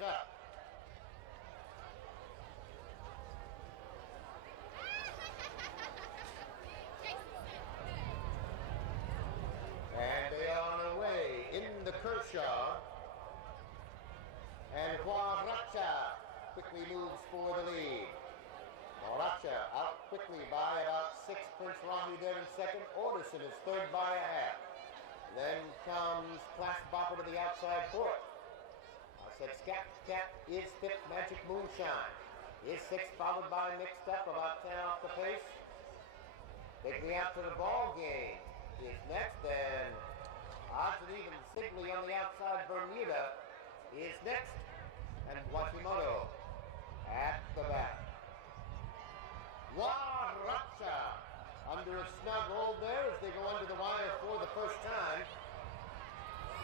is up. And they are on their way in the Kershaw. And Gwathmey quickly moves for the lead. Gwathmey out quickly by about 6. Prince Rahi there in second. Orderson is third by a half. Then comes Class Bopper to the outside fourth. I said Scat Cat is fifth. Magic Moonshine is sixth, followed by Mixed Up, about 10 off the pace. Take me out to the ball game is next, and odds and even Sigley on the outside. Bermuda is next, and Guashimoto at the back. Gwathmey under a snug hold there as they go under the wire for the first time.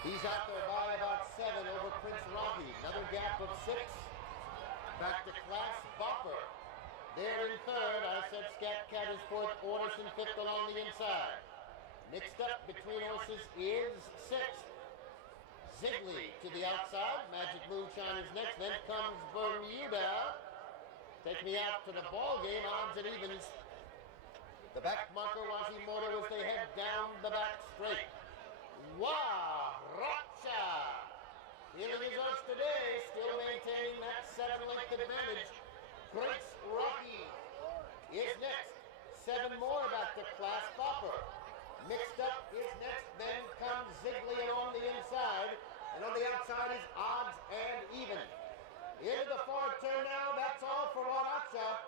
He's out there by about 7 over Prince Rahi. Another gap of 6. Back to Class Bopper. There in third. I said Scat Cat is fourth. Orderson fifth along the inside. Mixed Up between horses is 6th. Zigley to the outside. Magic Moonshine is next. Then comes Bermuda. Take me out to the ball game. Odds and evens. The back marker, Quasimodo, as they head down the back straight. Gwathmey feeling his arch today, still maintaining that 7-length advantage. Prince Rahi is next. 7 more back to Class Bopper. Mixed Up is next. Then comes Zigley along the inside. And on the outside is Odds and Even. Into the far turn now. That's all for Gwathmey.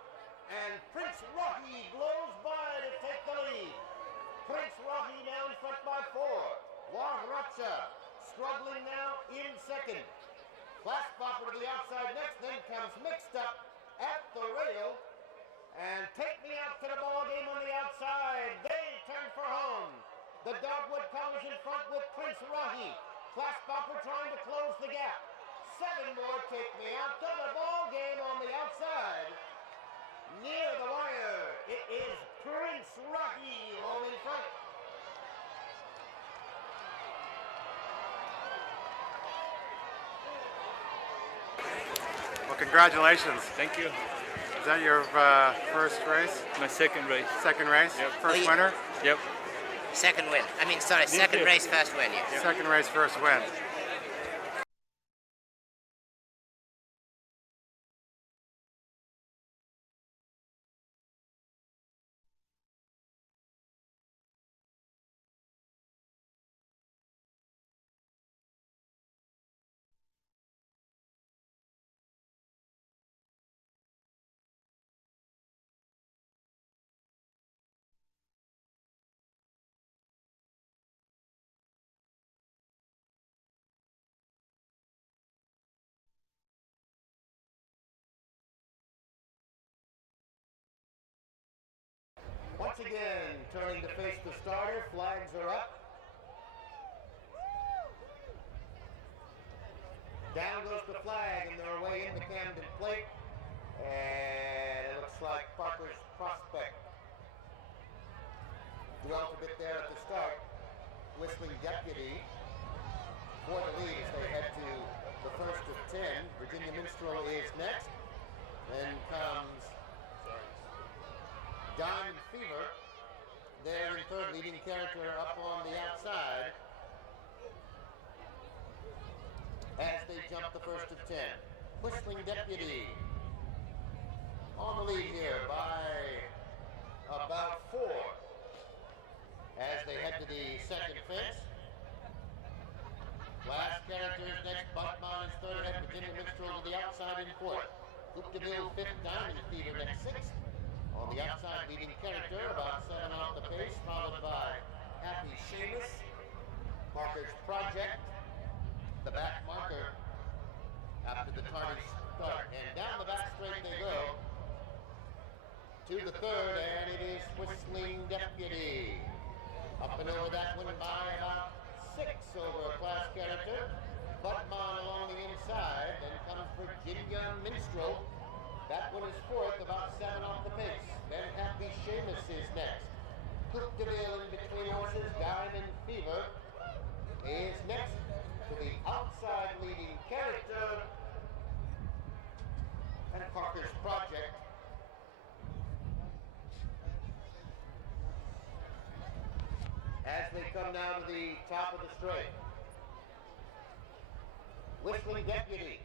And Prince Rahi blows by to take the lead. Prince Rahi down front by 4. Gwathmey struggling now in second. Class Bopper to the outside next. Then comes Mixed Up at the rail. And Take Me Out to the ball game on the outside. They turn for home. The Dogwood College in front with Prince Rahi. Class Bopper trying to close the gap. 7 more Take Me Out to the ball game on the outside. Near the wire, it is Prince Rahi home in front. Well, congratulations. Thank you. Is that your first race? My second race. Second race? Yep. First winner? Yep. Second win. Second race, first win, yes. Yep. Second race, first win. Once again, turning to face the starter, flags are up. Down goes the flag, and they're away in the Camden plate. And it looks like Parker's Prospect dwelt a bit there at the start. Whistling Deputy for the lead as they head to the first of 10. Virginia Minstrel is next. Then comes Diamond Fever, there in third, leading character up on the outside as they jump the first of 10. Whistling Deputy on the lead here by about 4 as they head to the second fence. Last character is next, Buckman is third, and Virginia Minstrel to the outside in fourth. Coupe de Ville fifth, Diamond Fever next, sixth. On the outside, leading character, about 7 off the pace, followed by Happy Seamus, Parker's Project, the back marker after the tardy start. And down the back straight they go to the third, and it is Whistling Deputy. Up and over that one by about 6 over a class character. Buttman along the inside, then comes Virginia Minstrel. That one is fourth, about 7 off the pace. Then Happy Seamus is next. Coupe de Ville in between horses. Diamond Fever is next to the outside leading character. come now to the top of the straight. Whistling Deputy.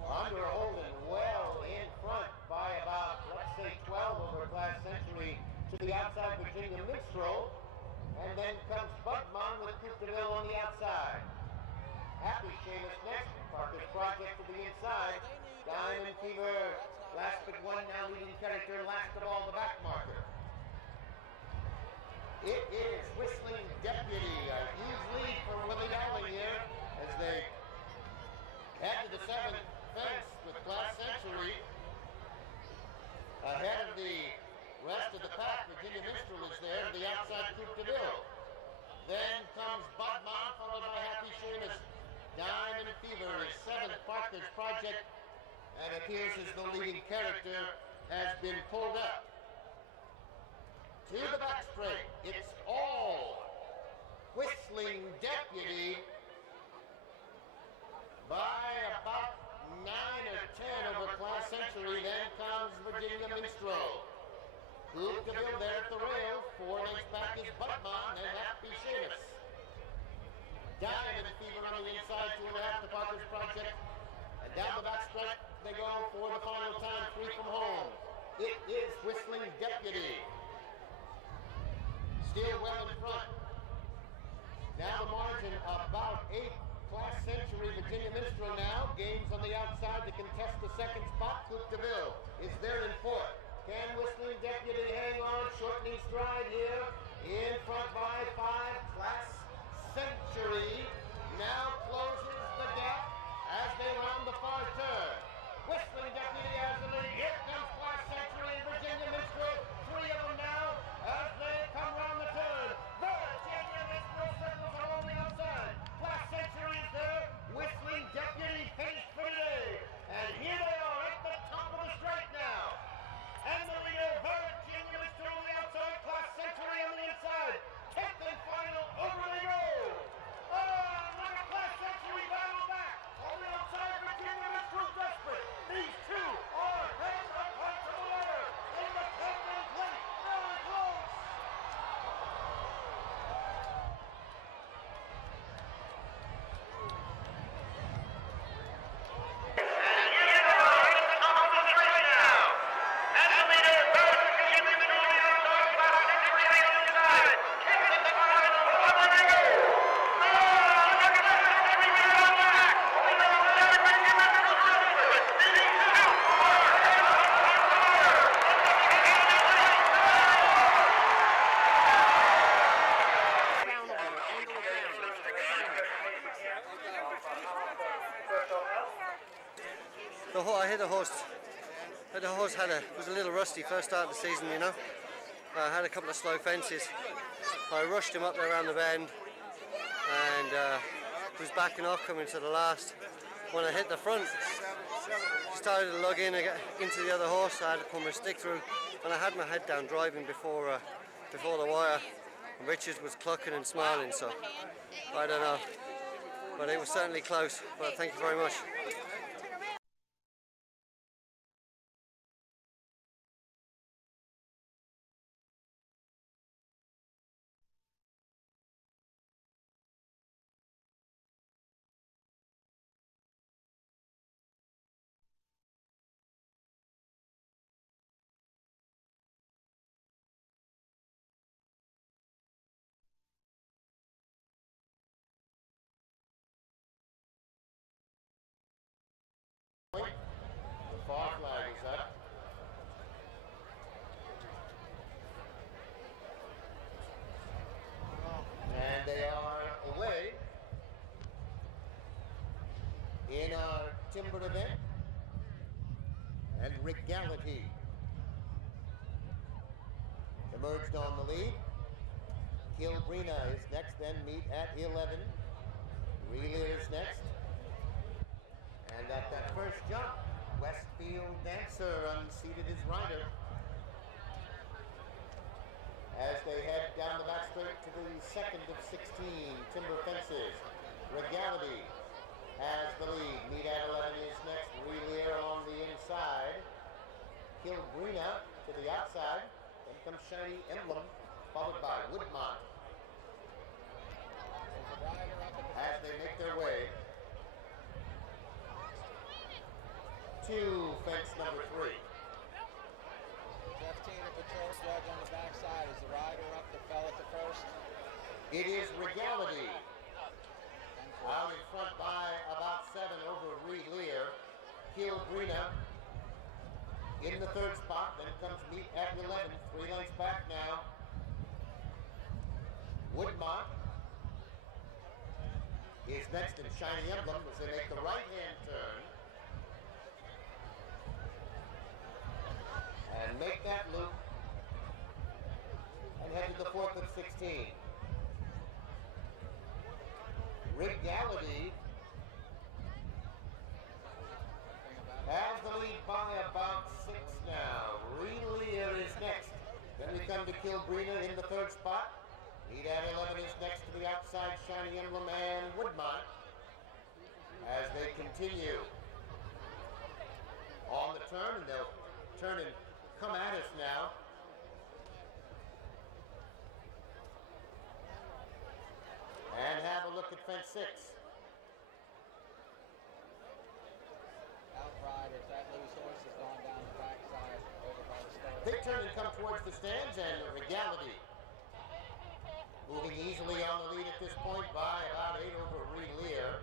Under holding well in front by about, let's say, 12 over Class Century to the outside Virginia Minstrel. And then comes Budmon with Coupe de Ville on the outside. Happy Seamus next. Parker's Project to the inside. Diamond Fever, last but one now leading character, last of all the back marker. It is Whistling Deputy, a huge lead for Willie Dowling here as they head to the seventh fence with Class Century. Ahead of the rest of the pack, Virginia Minstrel is there, the outside Coupe de Ville. Then comes Budmon, followed by Happy Seamus. Diamond Fever is seventh, Parker's Project, and appears as the leading character has been pulled up. To the back straight, it's all Whistling Deputy by about 9 or 10 over Class Century. Then comes Virginia Minstrel. Coupe de Ville there at the rail. 4 lengths back is Budmon, then Happy Seamus. Diamond Fever on the inside, 2.5 to Parker's Project. And down the back straight they go for the final time, 3 from home. It is Whistling Deputy. Still well in front. Now the margin about 8. Class Century, Virginia Minstrel now. Gains on the outside to contest the second spot. Coupe de Ville is there in fourth. Can Whistling Deputy hang on? Shortening stride here. In front by 5. Class Century now closes the gap as they round the far turn. Whistling Deputy has the lead. Here comes Class Century and Virginia Minstrel. 3 of them now as they come round the turn. Virginia Minstrel circles along the outside. Class Century is there. Whistling Deputy finished for today. And here they are at the top of the straight now. And the leader, Virginia Minstrel on the outside. Class Century on the inside. 10th and final, over they go. Oh, look at Class Century battle back. On the outside, Virginia Minstrel desperate. These two are heads apart to the ladder. In the 10th and 20th, very close. I hit the horse. The horse was a little rusty first start of the season, you know. Had a couple of slow fences. I rushed him up there around the bend and was backing off coming to the last. When I hit the front, started to lug in into the other horse. I had to pull my stick through, and I had my head down driving before the wire. And Richard was clucking and smiling, so I don't know. But it was certainly close. But thank you very much. The far flag is up. And they are away in our timber event and regality. Emerged on the lead. Kilbrina is next, then meet at 11. Reeler is next. And at that first jump, Westfield Dancer unseated his rider. As they head down the back straight to the second of 16 timber fences. Regality has the lead. Meet at 11 is next. Reeler on the inside. Kilbrina to the outside. Then comes Shiny Emblem followed by Woodmont, as they make their way to fence number 3. Jeff Tina patrols judge on the backside. Is the rider up that fell at the first? It is Regality. Out in front by about 7 over Reed Lear. Kilbrina in the 3rd spot. Then comes Meet at 11, 3 lengths back now. Woodmont is next in Shiny Emblem as they make the right-hand turn and make that loop and head to the 4th of 16. Regality has the lead by about 6 now. Relier is next. Then we come to Kilbrina in the 3rd spot. Meet at 11 is next to the outside Shiny Emblem and Woodmont as they continue on the turn, and they'll turn and come at us now. And have a look at fence 6. Outriders, that loose horse has gone down the backside over by the start. They turn and come towards the stands, and Regality moving easily on the lead at this point by about 8 over Reed Lear.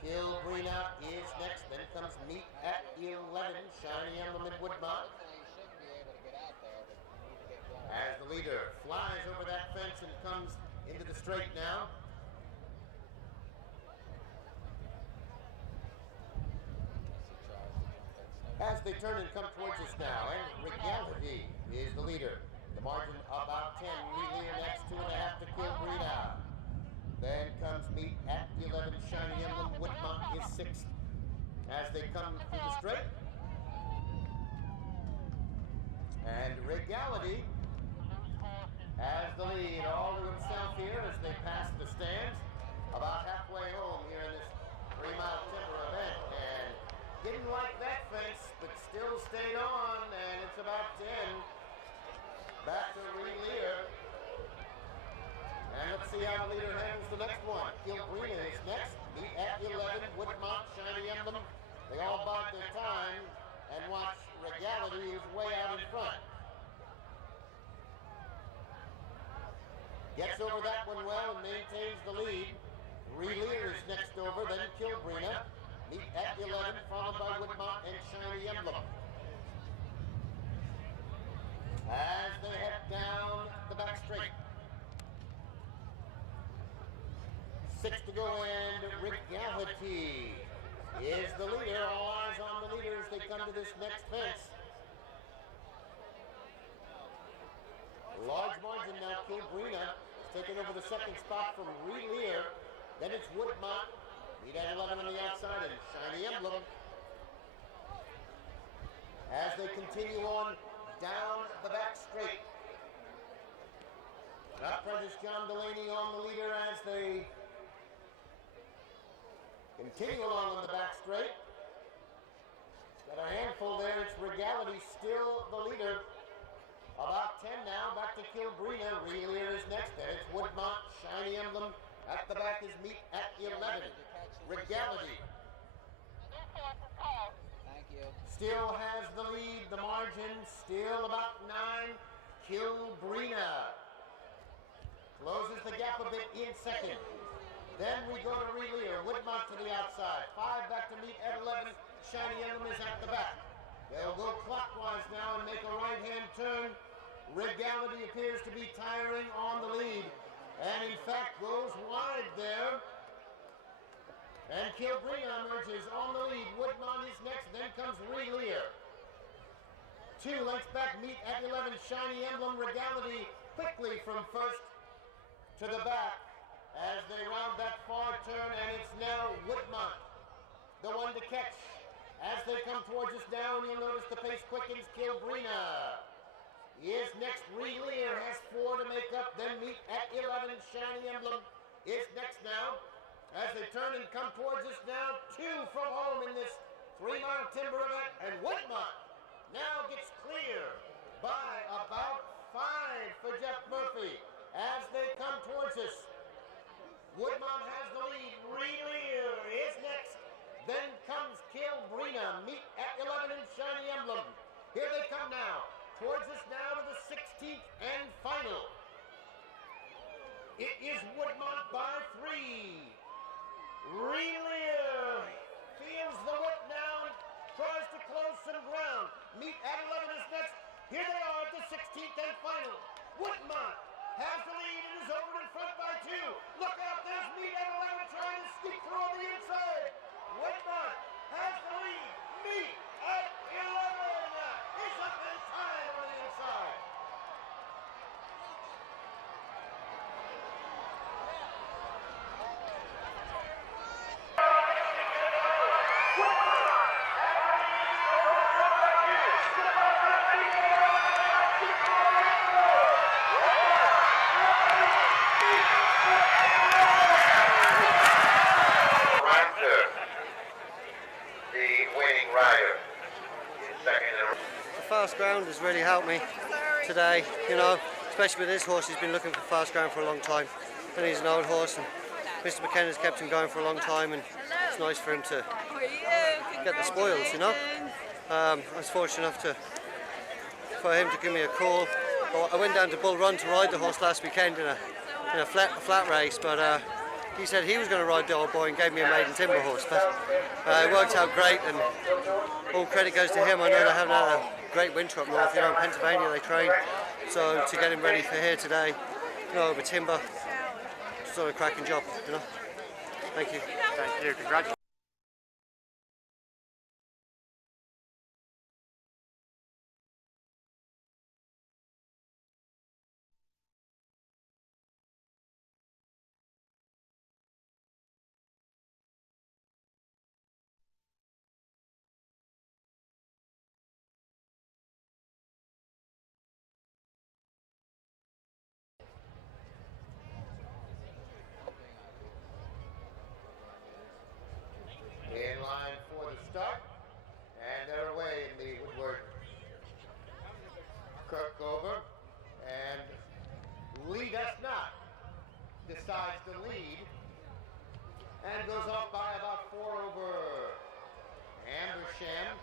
Kilbrina is next, then comes Meet at 11, Shiny Emblem and Woodmont. He should be able to get out there, but you need to get going. As the leader flies over that fence and comes into the straight now. As they turn and come towards us now, and Regality is the leader. The margin about 10. Relier next, 2.5 to Kilbrina. Then comes Meet at 11. Shiny Emblem. Woodmont is 6th. As they come through the straight. And Regality has the lead all to himself here as they pass the stands. About halfway home here in this 3-mile timber event. And didn't like that fence, but still stayed on, and it's about 10. Back to Relier. And let's see how the leader handles the next one. Kilbrina is next. Meet at 11. Woodmont, Shiny Emblem. They all bide their time and watch Regality, who's way out in front. Gets over that one well and maintains the lead. Relier is next over, then Kilbrina. Meet at 11, followed by Woodmont and Shiny Emblem. As they head down the back straight. 6 to go, and Regality is the leader. All eyes on the leader as they come to this next fence. Large margin now. Kilbrina is taking over the 2nd spot from Relier. Then it's Woodmont. Meet at 11 on the outside, and Shiny Emblem. As they continue on down the back straight. Up front is John Delaney on the leader as they continue along on the back straight. Got a handful there. It's Regality still the leader. About 10 now. Back to Kilbrina. Relier is next. Then it's Woodmont. Shiny Emblem. At the back is Meet at 11. Regality. Thank you. Still has the lead. The margin still about 9. Kilbrina closes the gap a bit in 2nd. Then we go to Relier. Woodmont to the outside. 5 back to Meet at 11. Shiny Emblem is at the back. They'll go clockwise now and make a right-hand turn. Regality appears to be tiring on the lead, and in fact goes wide there. And Kilbrina emerges on the lead. Woodmont is next, then comes Relier. 2 lengths back, Meet at 11. Shiny Emblem. Regality quickly from first to the back as they round that far turn, and it's now Woodmont, the one to catch. As they come towards us down, you'll notice the pace quickens. Kilbrina is next. Relier has 4 to make up, then Meet at 11. Shiny Emblem is next now. As they turn and come towards us now, 2 from home in this 3-mile timber event, and Woodmont now gets clear by about 5 for Jeff Murphy as they come towards us. Woodmont has the lead. Relier is next. Then comes Kilbrina. Meet at 11 in Shiny Emblem. Here they come now. Towards us now to the 16th and final. It is Woodmont by 3. Relier feels the whip now and tries to close some ground. Meet at 11 is next. Here they are at the 16th and final. Woodmont has the lead and is over in front by 2. Look out, there's Meet at 11 trying to sneak through on the inside. Woodmont has the lead. Meet at 11 is up in time on the inside. Fast ground has really helped me today, you know, especially with this horse. He's been looking for fast ground for a long time, and he's an old horse, and Mr. McKenna's kept him going for a long time, and it's nice for him to get the spoils, you know. I was fortunate enough for him to give me a call. I went down to Bull Run to ride the horse last weekend in a flat race, but he said he was going to ride the old boy and gave me a maiden timber horse, but it worked out great, and all credit goes to him. I know they haven't had a great winter up north, you know, in Pennsylvania they train, so to get him ready for here today, you know, over timber, it's done a cracking job, you know. Thank you. Thank you. Congratulations. In line for the start, and they're away in the Woodward Kirkover, and Lead Us Not decides to lead and goes off by about 4 over Ambersham.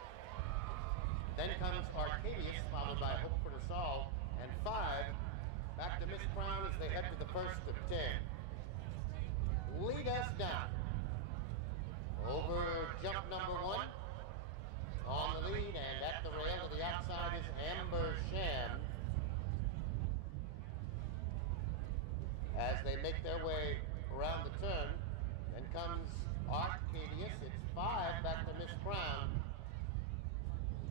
Then comes Arcadius, followed by Hope for the Sol, and 5 back to Miss Crown as they head to the first of 10. Lead Us Not. Over jump number 1, on the lead, and at the rail to the outside is Ambersham. As they make their way around the turn, then comes Arcadius. It's 5 back to Miss Crown.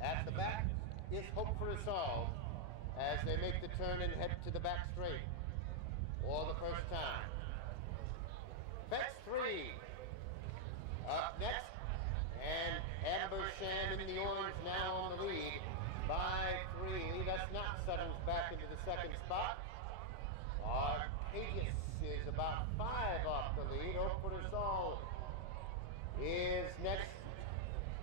At the back is Hope for Us All as they make the turn and head to the back straight for the first time. Fence 3. Up next, and Ambersham in the orange now on the lead by 3. Lead Us Not settles back into the second spot. Arcadius is about 5 off the lead. Hope for Us All is next.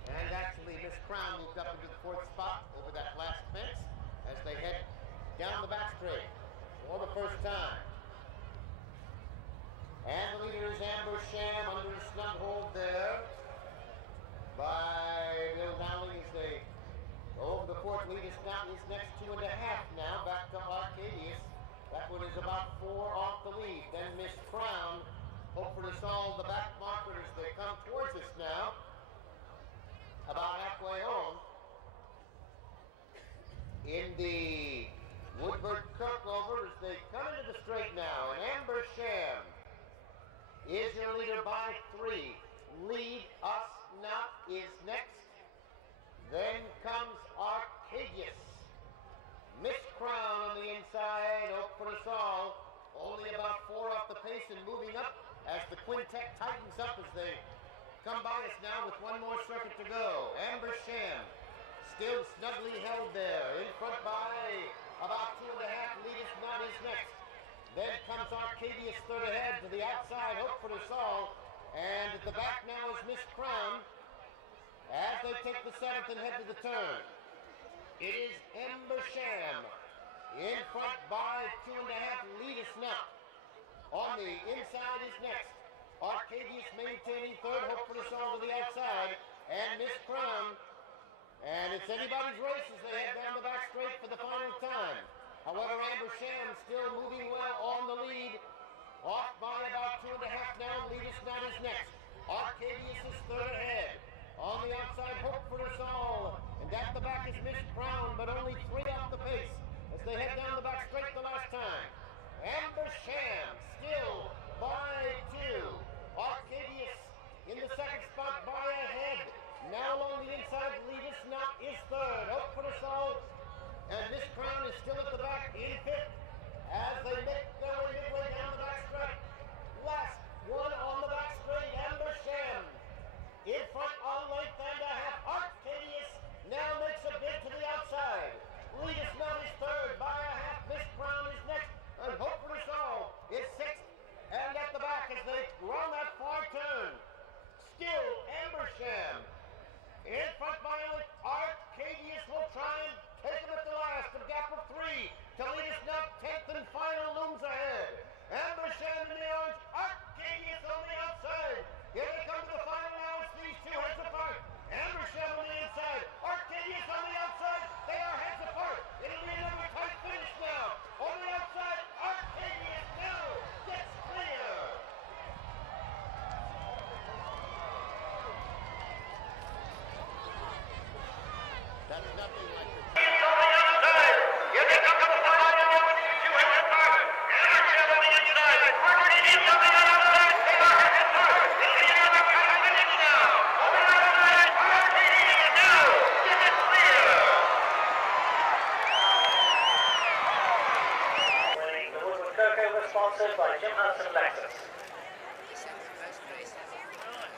And actually, Miss Crown moved up into the 4th spot over that last fence as they head down the back straight for the first time. And the leader is Ambersham under a snug hold there by Bill Dowling as they go over the 4th. Lead Us Not is next 2.5 now, back to Arcadius. That one is about 4 off the lead. Then Miss Crown, Hope for Us All, the back marker as they come towards us now, about halfway home. In the Woodward Kirkover as they come into the straight now, and Ambersham is your leader by 3. Lead Us Not is next. Then comes Arcadius. Miss Crown on the inside, Hope for Us All, only about 4 off the pace and moving up as the quintet tightens up as they come by us now with 1 more circuit to go. Ambersham still snugly held there, in front by about 2.5. Lead Us Not is next. Then comes Arcadius 3rd ahead to the outside, Hope for Us All, and at the back now is Miss Crown as they take the 7th and head to the turn. It is Ambersham In front by 2.5, Edith now. On the inside is next. Arcadius maintaining third, Hope for the Soul to the outside, and Miss Crown. And it's anybody's race as they head down the back straight for the final time. However, Amber Sham still moving well on the lead. Off by about 2.5 now, Edith Nut is next. Arcadius is third ahead. On the outside, Hope for the Soul. And at the back is Miss Crown, but only 3 off the pace as they head down the back straight the last time. Amber Sham still by 2. Arcadius in the second spot by a head. Now along the inside, Edith Nut is third. Hope for the Soul. And Miss Crown is still at the back in 5th as they make their way midway down the back straight. Last one on the back straight, Amber Sham. In front on length and a half. Arcadius now makes a bid to the outside. Edith Nut is third by a half. Miss Crown is next. And Hope for the Soul is 6th. And at the back as they run that far turn, still Amber Sham. In front by Arcadius will try and take him at the last. A gap of 3 till Edith Nut 10th and final looms ahead. Amber Sham in the orange, Arcadius on the outside. Here they come to the final now. It's these two heads apart. Amber Sham on the inside, Arcadius on the outside. They are heads apart. It'll be another tight finish now. On the outside, Arcadius now gets clear. That's nothing like the... Kirkover, sponsored by Jim Hudson Lexus.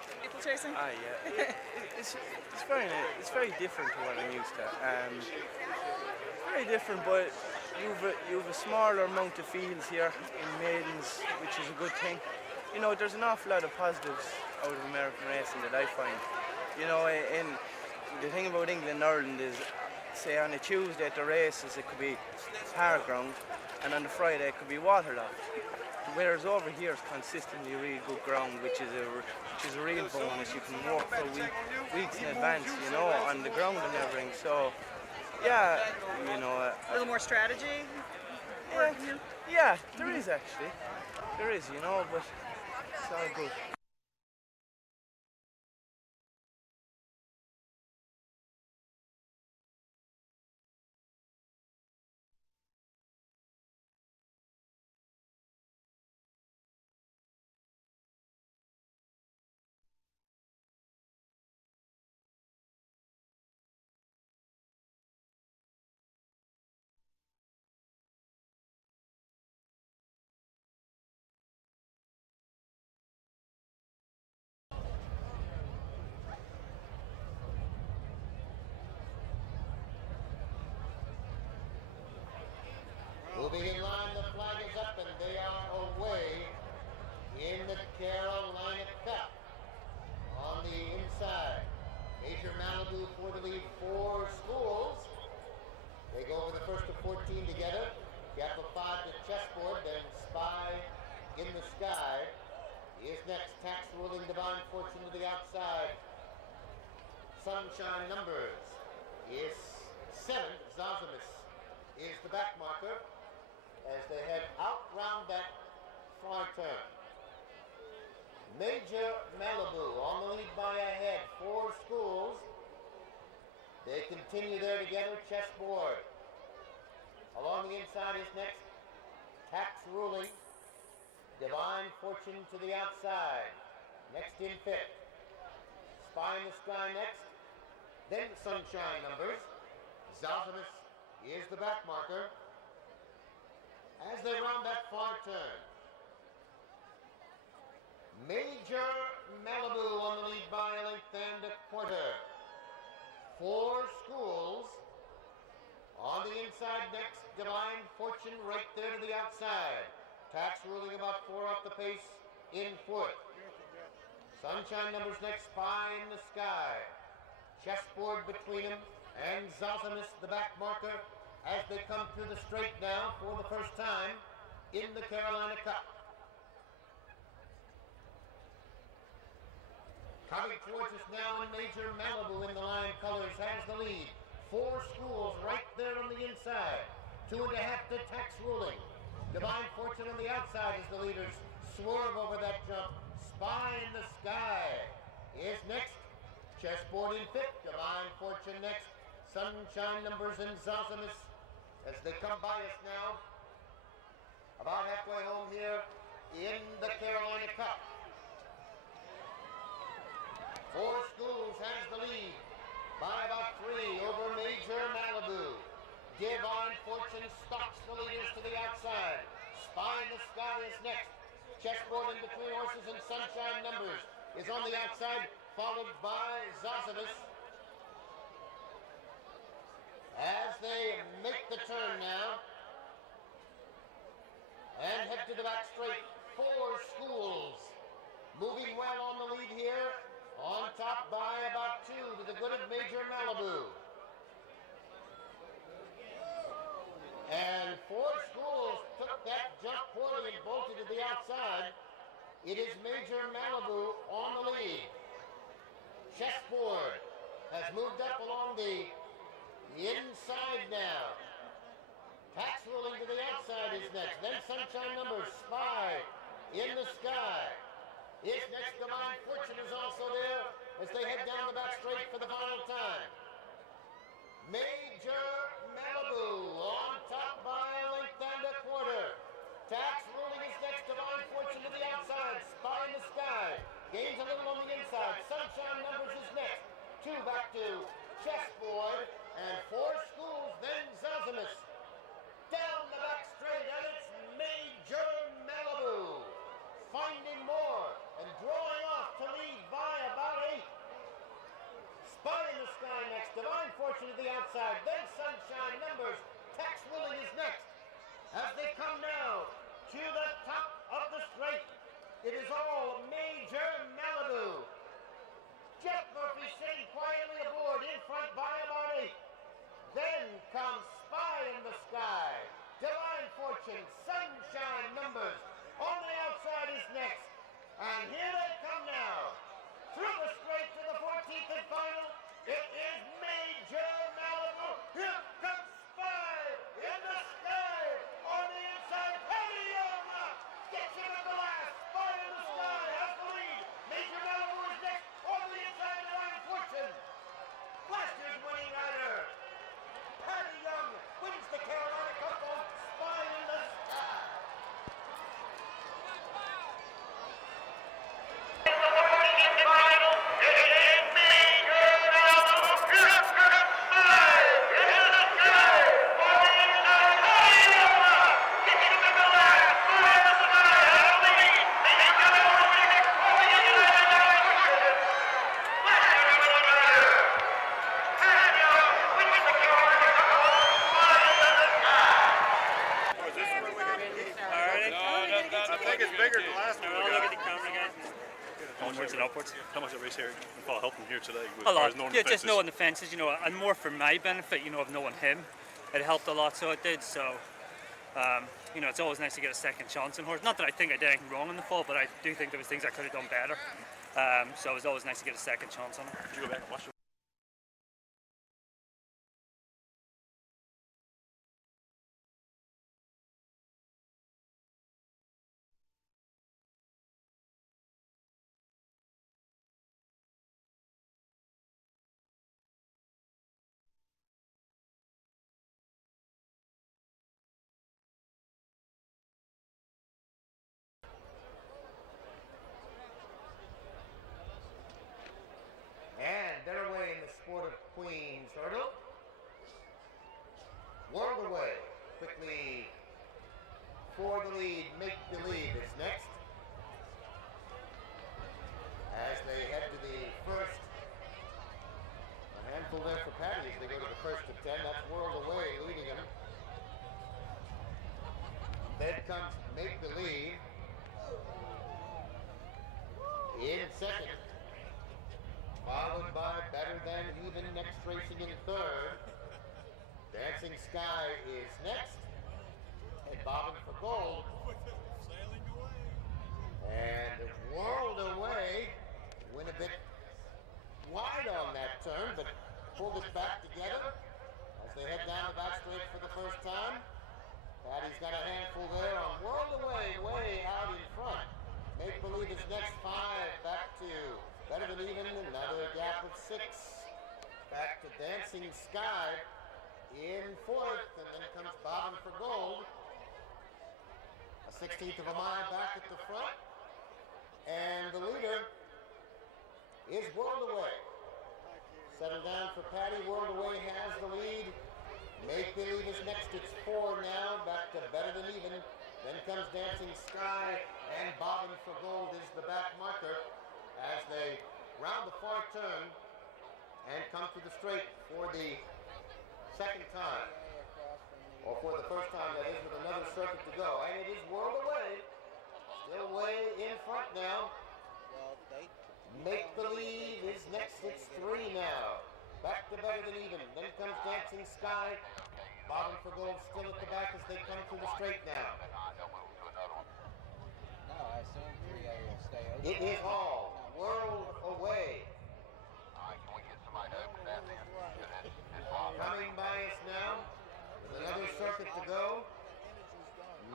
Steeplechasing? Yeah. It's very different to what I'm used to. Very different, but you've a smaller amount of fields here in maidens, which is a good thing. You know, there's an awful lot of positives out of American racing that I find. You know, and the thing about England and Ireland is, say on a Tuesday at the races it could be park ground, and on the Friday it could be waterlogged. Whereas over here it's consistently really good ground, which is a real bonus. You can work for weeks in advance, you know, on the ground and everything. So, yeah, you know. A little more strategy? Yeah, there is actually. There is, you know, but it's all good. Moving in line, the flag is up and they are away in the Carolina Cup. On the inside, Major Malibu for the lead, 4 schools. They go over the first of 14 together. Gap of 5 to Chessboard, then Spy in the Sky is next. Tax Ruling, Divine Fortune to the outside. Sunshine Numbers is 7th. Zazamis is the back marker as they head out round that far turn. Major Malibu on the lead by a head, 4 schools. They continue there together. Chessboard along the inside is next. Tax Ruling, Divine Fortune to the outside, next in 5th. Spy in the Sky next, then Sunshine Numbers. Zazamis is the back marker as they round that far turn. Major Malibu on the lead by a length and a quarter. 4 schools on the inside next. Divine Fortune right there to the outside. Tax Ruling about 4 off the pace in 4th. Sunshine Numbers next. Spy in the Sky. Chessboard between them and Zazamis the back marker as they come through the straight now for the first time in the Carolina Cup. Coming towards us now in Major Malibu in the line colors has the lead. 4 schools right there on the inside. 2.5 to Tax Ruling. Divine Fortune on the outside as the leaders swerve over that jump. Spy in the Sky is next. Chessboard in 5th. Divine Fortune next. Sunshine Numbers and Zosimus as they come by us now. About halfway home here in the Carolina Cup. 4 schools has the lead by about 3 over Major Malibu. Divine Fortune stalks the leaders to the outside. Spy in the Sky is next. Chessboard in between horses and Sunshine Numbers is on the outside, followed by Zosimus. As they make the turn now and head to the back straight, 4 schools moving well on the lead here. On top by about 2 to the good of Major Malibu. And 4 schools took that jump poorly and bolted to the outside. It is Major Malibu on the lead. Chessboard has moved up along the inside now. Tax Ruling to the outside is next. Then Sunshine Numbers, Spy in the Sky is next. Divine Fortune is also there as they head down the back straight for the final time. Major Malibu on top by a length and a quarter. Tax Ruling is next. Divine Fortune to the outside. Spy in the Sky gains a little on the inside. Sunshine Numbers is next. 2 back to Chessboard and 4 schools. Then Zosimus down the back straight, and it's Major Malibu finding more and drawing off to lead by about 8. Spy in the Sky next. Divine Fortune to the outside. Then Sunshine Numbers. Tax Ruling is next. As they come now to the top of the straight, it is all Major Malibu. Jeff Murphy sitting quietly aboard in front by about 8. Then comes Spy in the Sky. Divine Fortune. Sunshine Numbers. On the outside is next. And here they come now. Through the straight to the 14th and final. It is Major Malibu. Here comes Spy in the Sky. On the inside, Penny Young gets him at the last. Spy in the Sky has the lead. Major Malibu is next. On the inside, Divine Fortune. Last year's winning rider. Penny Young wins the Carolina Cup on Spy in the Sky. How much of a race here will help him here today? A lot. Yeah, just knowing the fences, and more for my benefit, of knowing him. It helped a lot, so it did. So, it's always nice to get a second chance on horse. Not that I think I did anything wrong in the fall, but I do think there was things I could have done better. So it was always nice to get a second chance on it. Did you go back and watch it? And they're away in the sport of Queen's Hurdle. World away. Quickly for the lead, Make Believe is next. As they head to the first, a handful there for Patty as they go to the first of 10. That's World away leading him. Then comes Make Believe in second. Followed by Better Than Even next racing in third. Dancing Sky is next, and bobbing for gold. And whirled away, went a bit wide on that turn, but pulled it back together as they head down the back straight for the first time. Patty's got a handful there on whirled away, way out in front. Make Believe is next, 5, back to Better Than Even, another gap of 6. Back to Dancing Sky in 4th, and then comes Bobbing for Gold. A 16th of a mile back at the front. And the leader is Whirled Away. Settled down for Patty. Whirled Away has the lead. Make Believe is next. It's 4 now. Back to Better Than Even. Then comes Dancing Sky, and Bobbing for Gold is the back marker as they round the far turn and come to the straight for the second time. Or for the first time, that is, with another circuit to go. And it is Whirled Away. Still way in front now. Make Believe is next. It's 3 now. Back to Better Than Even. Then comes Dancing Sky. Bobbing for Gold still at the back as they come to the straight now. No, I assume 3A will stay open. It is all Whirled Away. Coming by us now with another circuit to go.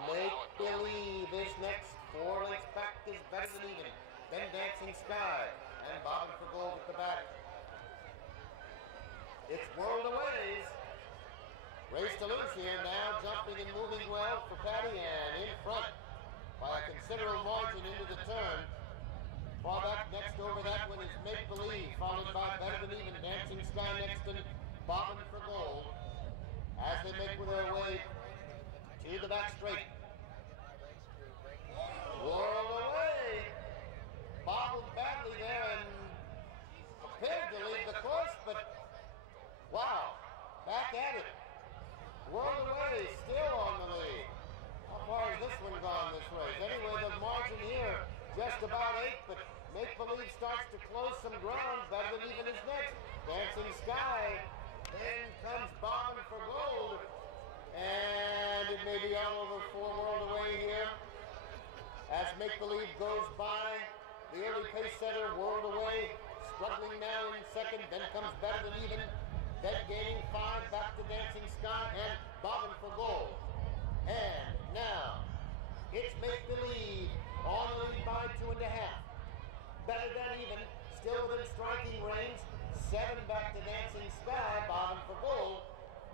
Make Believe is next. 4 lengths back is Better Than Even. Then Dancing Sky and Bobbing for Gold at the back. It's Whirled Away's race to lose here. Now jumping and moving well for Patty, and in front by a considerable margin into the turn. Far back next over that one is Make Believe, followed by Better Than Even, Dancing Sky next, and Bobbing for Gold as they make their way to the back straight. Whirled Away bobbled badly there and appeared to leave the course, but wow, back at it. Whirled Away still on the lead. How far has this one gone this race? Anyway, the margin here just about 8, but Make Believe starts to close some ground. Better Than Even is next. Dancing Sky. Then comes Bobbing for Gold. And it may be all over for Whirled Away here as Make Believe goes by the early pace setter. Whirled Away struggling now in second. Then comes Better Than Even. Then gaining 5 back to Dancing Sky and Bobbing for Gold. And now it's Make Believe on the lead by 2.5. Better Than Even still within striking range. 7 back to Dancing Sky. Bobbing for Gold.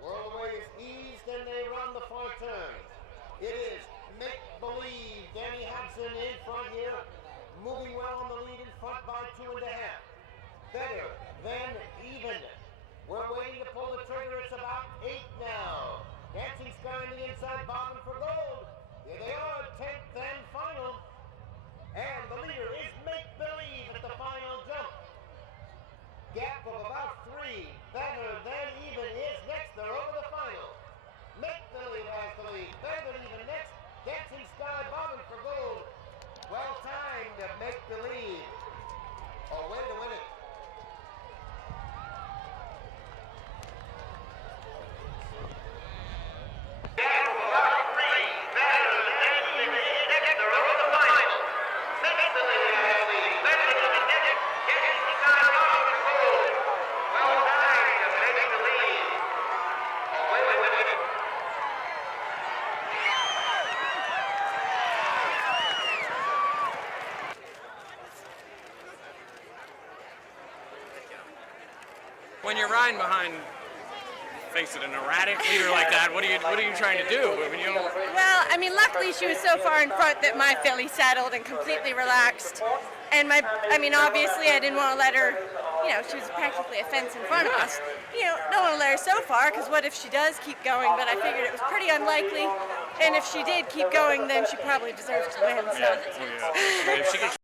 Whirled Away is eased and they run the far turn. It is Make Believe. Danny Hudson in front here, moving well on the lead in front by 2.5. Better Than Even. We're waiting to pull the trigger. It's about 8 now. Dancing Sky on the inside, Bobbing for Gold. Here they are, 10th and final. And the leader is Make Believe at the final jump. Gap of about 3. Better Than Even is next. They're over the final. Make Believe has the lead. Better Than Even next. Dancing Sky, Bobbing for Gold. Well timed to Make Believe. A way to win it. When you're riding behind, face it, an erratic leader like that, what are you trying to do? I mean, you don't... Well, I mean, luckily she was so far in front that my filly settled and completely relaxed. And obviously I didn't want to let her, she was practically a fence in front of us. Don't want to let her so far, because what if she does keep going? But I figured it was pretty unlikely. And if she did keep going, then she probably deserves to win. So. Yeah. I mean, if she gets